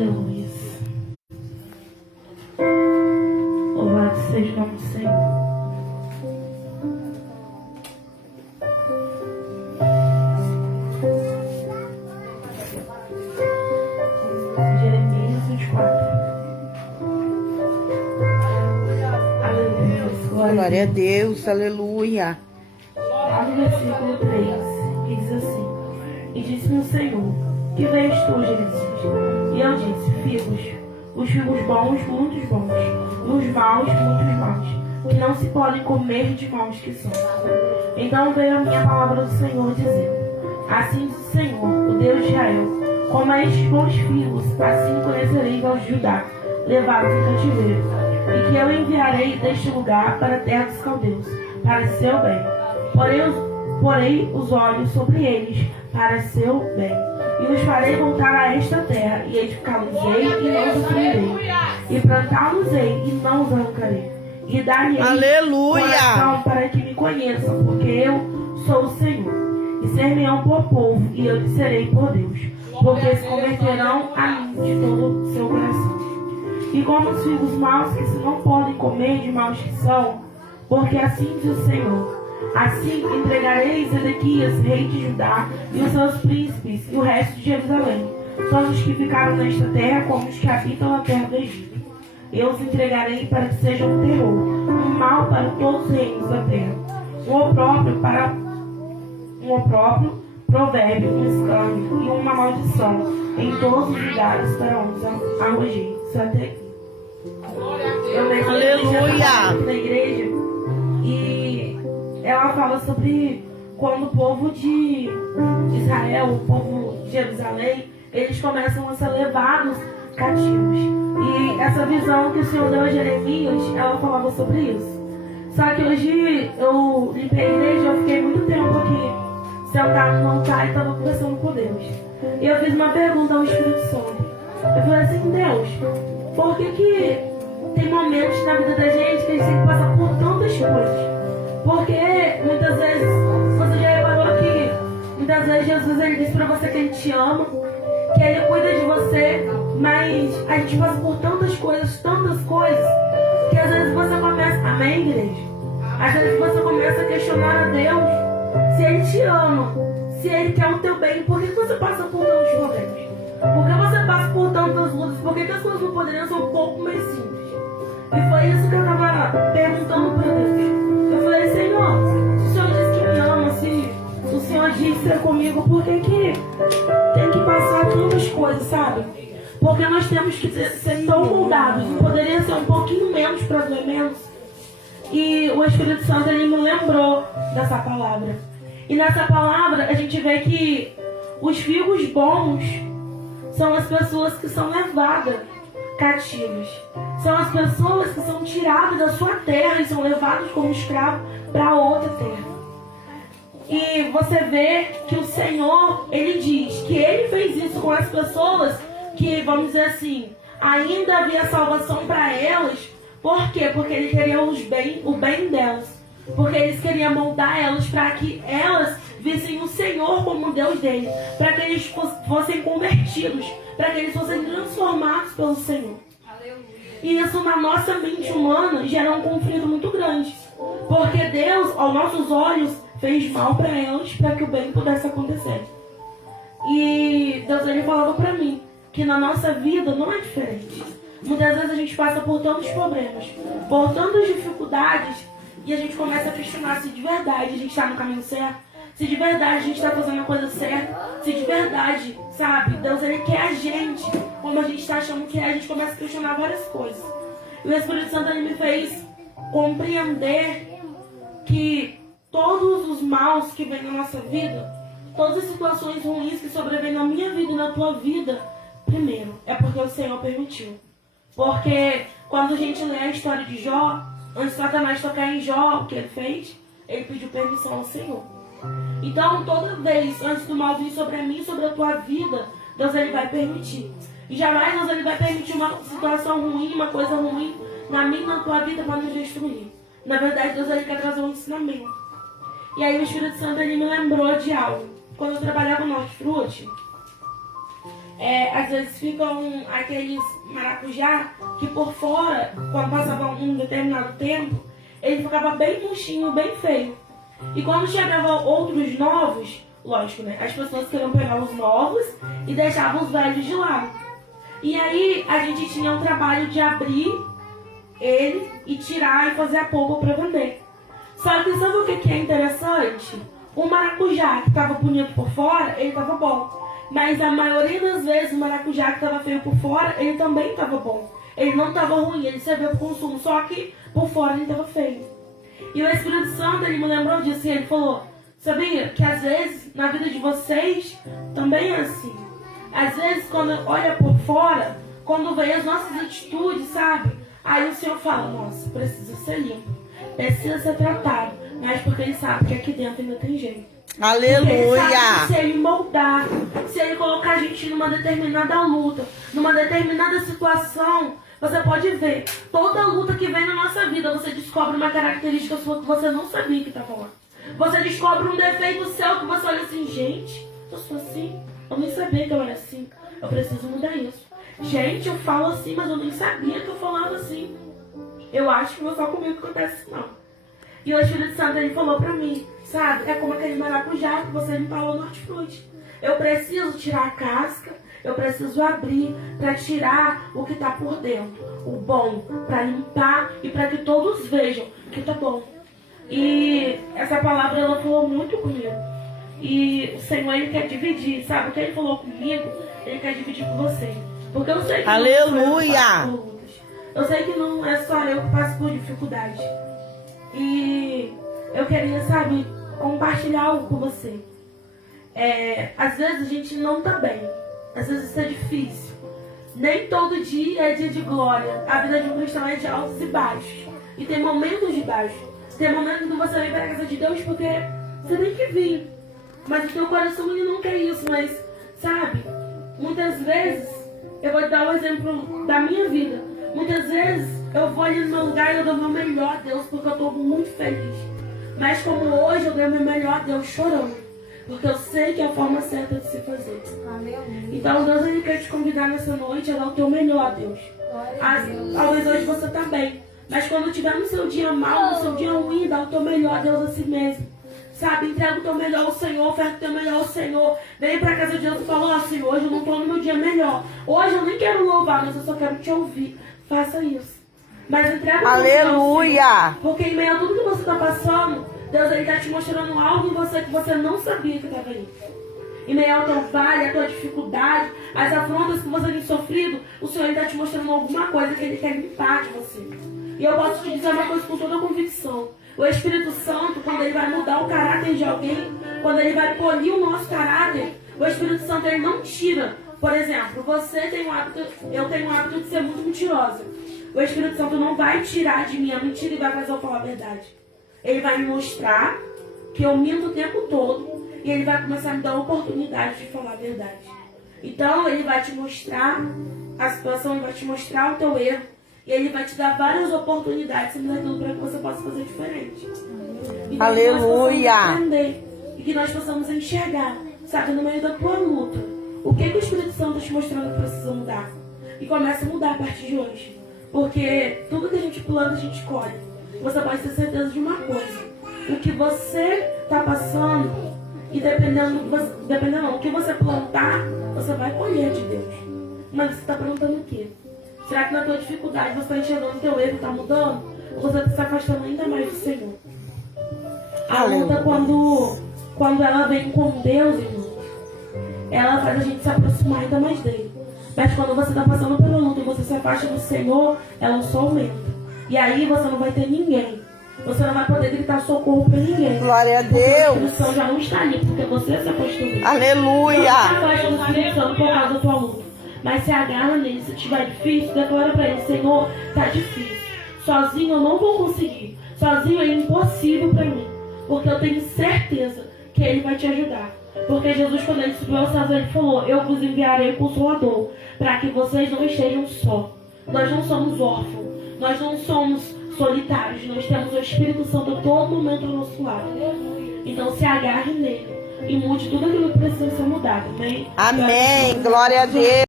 Aleluia. Louvado seja o nome do Senhor. Jeremias 24. Aleluia. Glória a Deus, aleluia. Lá no versículo 3, que diz assim: E disse-me o Senhor: Que vês tu, Jeremias? E eu disse: Figos, os figos bons, muitos bons, e os maus, muitos maus, que não se podem comer de maus que são. Então veio a minha palavra do Senhor, dizendo: Assim diz o Senhor, o Deus de Israel: Como a estes bons figos, assim conhecereis aos Judá, levados em cativeiro, e que eu enviarei deste lugar para a terra dos caldeus, para seu bem. Porei os olhos sobre eles, para seu bem, e os farei voltar a esta terra, e edificá-los-ei e não os destruirei, e plantá-los-ei e não os arrancarei, e dar-lhe coração para que me conheçam, porque eu sou o Senhor, e ser-me-ão por povo, e eu lhes serei por Deus, porque se converterão a mim de todo o seu coração. E como os figos maus que se não podem comer de maus que são, porque assim diz o Senhor: Assim entregarei Zedequias, rei de Judá, e os seus príncipes, e o resto de Jerusalém, tanto os que ficaram nesta terra como os que habitam na terra do Egito. Eu os entregarei para que sejam um terror, um mal para todos os reinos da terra, um opróbrio, provérbio, um escândalo e uma maldição em todos os lugares para onde arrojei. Isso até aqui. Aleluia! Na igreja, e ela fala sobre quando o povo de Israel, o povo de Jerusalém, eles começam a ser levados cativos. E essa visão que o Senhor deu a Jeremias, ela falava sobre isso. Só que hoje eu limpei a igreja, eu fiquei muito tempo aqui sentado no altar e estava conversando com Deus. E eu fiz uma pergunta ao Espírito Santo. Eu falei assim: Deus, por que tem momentos na vida da gente que a gente tem que passar por tantas coisas? Porque muitas vezes, você já reparou que muitas vezes Jesus ele diz pra você que ele te ama, que ele cuida de você, mas a gente passa por tantas coisas, que às vezes você começa, amém, igreja? Às vezes você começa a questionar a Deus se ele te ama, se ele quer o teu bem. Por que você passa por tantos problemas? Por que você passa por tantas lutas? Por que as coisas não poderiam ser um pouco mais simples? E foi isso que eu estava perguntando para Deus. Eu falei: Senhor, se o Senhor diz que me ama, se o Senhor diz ser comigo, por que tem que passar tantas coisas, sabe? Porque nós temos que ser tão moldados. Não poderia ser um pouquinho menos para doer menos? E o Espírito Santo ele me lembrou dessa palavra. E nessa palavra a gente vê que os figos bons são as pessoas que são levadas cativas. São as pessoas que são tiradas da sua terra e são levadas como escravos para outra terra. E você vê que o Senhor, ele diz que ele fez isso com as pessoas que, vamos dizer assim, ainda havia salvação para elas. Por quê? Porque ele queria o bem delas. Porque eles queriam moldar elas para que elas vissem o Senhor como Deus deles, para que eles fossem convertidos, para que eles fossem transformados pelo Senhor. E isso na nossa mente humana gera um conflito muito grande, porque Deus, aos nossos olhos, fez mal para elas para que o bem pudesse acontecer. E Deus ele falava para mim que na nossa vida não é diferente. Muitas vezes a gente passa por tantos problemas, por tantas dificuldades, e a gente começa a questionar se de verdade a gente está no caminho certo, se de verdade a gente está fazendo a coisa certa, se de verdade, sabe, Deus ele quer a gente como a gente está achando que é. A gente começa a questionar várias coisas. E o Espírito Santo ele me fez compreender que todos os maus que vêm na nossa vida, todas as situações ruins que sobrevêm na minha vida e na tua vida, primeiro, é porque o Senhor permitiu. Porque quando a gente lê a história de Jó, antes de Satanás tocar em Jó, o que ele fez? Ele pediu permissão ao Senhor. Então, toda vez, antes do mal vir sobre a mim, sobre a tua vida, Deus ele vai permitir. E jamais Deus ele vai permitir uma situação ruim, uma coisa ruim na minha e na tua vida para nos destruir. Na verdade, Deus ele quer trazer um ensinamento. E aí o Espírito Santo ele me lembrou de algo. Quando eu trabalhava no Hortifruti, às vezes ficam aqueles maracujá que por fora, quando passava um determinado tempo, ele ficava bem murchinho, bem feio. E quando chegavam outros novos, lógico, né? As pessoas queriam pegar os novos e deixavam os velhos de lado. E aí a gente tinha um trabalho de abrir ele e tirar e fazer a polpa para vender. Só que sabe o que é interessante? O maracujá que estava bonito por fora, ele estava bom. Mas a maioria das vezes o maracujá que estava feio por fora, ele também estava bom. Ele não estava ruim, ele servia para o consumo, só que por fora ele estava feio. E o Espírito Santo, ele me lembrou disso e ele falou, sabia que às vezes na vida de vocês também é assim. Às vezes quando olha por fora, quando vê as nossas atitudes, sabe? Aí o Senhor fala, nossa, precisa ser limpo, precisa ser tratado. Mas porque ele sabe que aqui dentro ainda tem jeito. Aleluia! Ele sabe que se ele moldar, se ele colocar a gente numa determinada luta, numa determinada situação, você pode ver, toda luta que vem na nossa vida, você descobre uma característica sua que você não sabia que estava lá. Você descobre um defeito seu que você olha assim, gente, eu sou assim, eu nem sabia que eu era assim, eu preciso mudar isso. Gente, eu falo assim, mas eu nem sabia que eu falava assim. Eu acho que não é só comigo que acontece isso, não. E o Espírito Santo, ele falou pra mim, sabe, é como aquele maracujá que você me falou no hortifruti. Eu preciso tirar a casca, eu preciso abrir para tirar o que está por dentro, o bom, para limpar e para que todos vejam que tá bom. E essa palavra, ela falou muito comigo. E o Senhor, ele quer dividir, sabe? O que ele falou comigo, ele quer dividir com você. Porque eu sei que aleluia! Não é só eu que passo por lutas. Eu sei que não é só eu que passo por dificuldade. E eu queria, sabe, compartilhar algo com você. Às vezes a gente não tá bem. Às vezes isso é difícil. Nem todo dia é dia de glória. A vida de um cristão é de altos e baixos. E tem momentos de baixo. Tem momentos que você vem para a casa de Deus porque você tem que vir. Mas o teu coração ele não quer isso. Mas, sabe, muitas vezes, eu vou dar um exemplo da minha vida. Muitas vezes eu vou ali no meu lugar e eu dou o meu melhor a Deus porque eu estou muito feliz. Mas como hoje eu dei o meu melhor a Deus chorando. Porque eu sei que é a forma certa de se fazer. Então Deus, ele quer te convidar nessa noite a dar o teu melhor a Deus. Talvez hoje você está bem. Mas quando tiver no seu dia mal, no seu dia ruim, dá o teu melhor a Deus a si mesmo. Sabe, entrega o teu melhor ao Senhor, oferta o teu melhor ao Senhor. Vem pra casa de Deus e fala, ó Senhor, hoje eu não estou no meu dia melhor. Hoje eu nem quero louvar, mas eu só quero te ouvir. Faça isso. Mas entrega o teu melhor ao Senhor. Porque em meio a tudo que você está passando, Deus ele está te mostrando algo em você que você não sabia que estava aí. Em meio ao teu vale, a tua dificuldade, as afrontas que você tem sofrido, o Senhor está te mostrando alguma coisa que Ele quer limpar de você. E eu posso te dizer uma coisa com toda convicção. O Espírito Santo, quando Ele vai mudar o caráter de alguém, quando Ele vai polir o nosso caráter, o Espírito Santo ele não tira. Por exemplo, você tem um hábito, eu tenho um hábito de ser muito mentirosa. O Espírito Santo não vai tirar de mim a mentira e vai fazer eu falar a verdade. Ele vai me mostrar que eu minto o tempo todo e ele vai começar a me dar a oportunidade de falar a verdade. Então, ele vai te mostrar a situação, ele vai te mostrar o teu erro e ele vai te dar várias oportunidades para que você possa fazer diferente. Então, aleluia! Que nós possamos entender e que nós possamos enxergar, sabe, no meio da tua luta, o que o Espírito Santo está te mostrando que precisa mudar. E começa a mudar a partir de hoje. Porque tudo que a gente planta, a gente colhe. Você pode ter certeza de uma coisa. O que você está passando, e dependendo não, o que você plantar, você vai colher de Deus. Mas você está plantando o quê? Será que na tua dificuldade você está enxergando o teu erro, está mudando? Ou você está se afastando ainda mais do Senhor? A luta, quando ela vem com Deus, irmão, ela faz a gente se aproximar ainda mais dele. Mas quando você está passando pela luta e você se afasta do Senhor, ela só aumenta. E aí você não vai ter ninguém. Você não vai poder gritar socorro para ninguém. Glória a Deus. A solução já não está ali, porque você se afastou dele. Aleluia. Não se afasta do Espírito Santo por causa da tua luta. Mas se agarra nele. Se estiver difícil, declara para ele, Senhor, está difícil. Sozinho eu não vou conseguir. Sozinho é impossível para mim. Porque eu tenho certeza que ele vai te ajudar. Porque Jesus, quando ele subiu aos céus, ele falou, eu vos enviarei o Consolador, para que vocês não estejam só. Nós não somos órfãos, nós não somos solitários, nós temos o Espírito Santo a todo momento ao nosso lado. Então se agarre nele, e mude tudo aquilo que precisa ser mudado. Amém? Amém. Glória a Deus.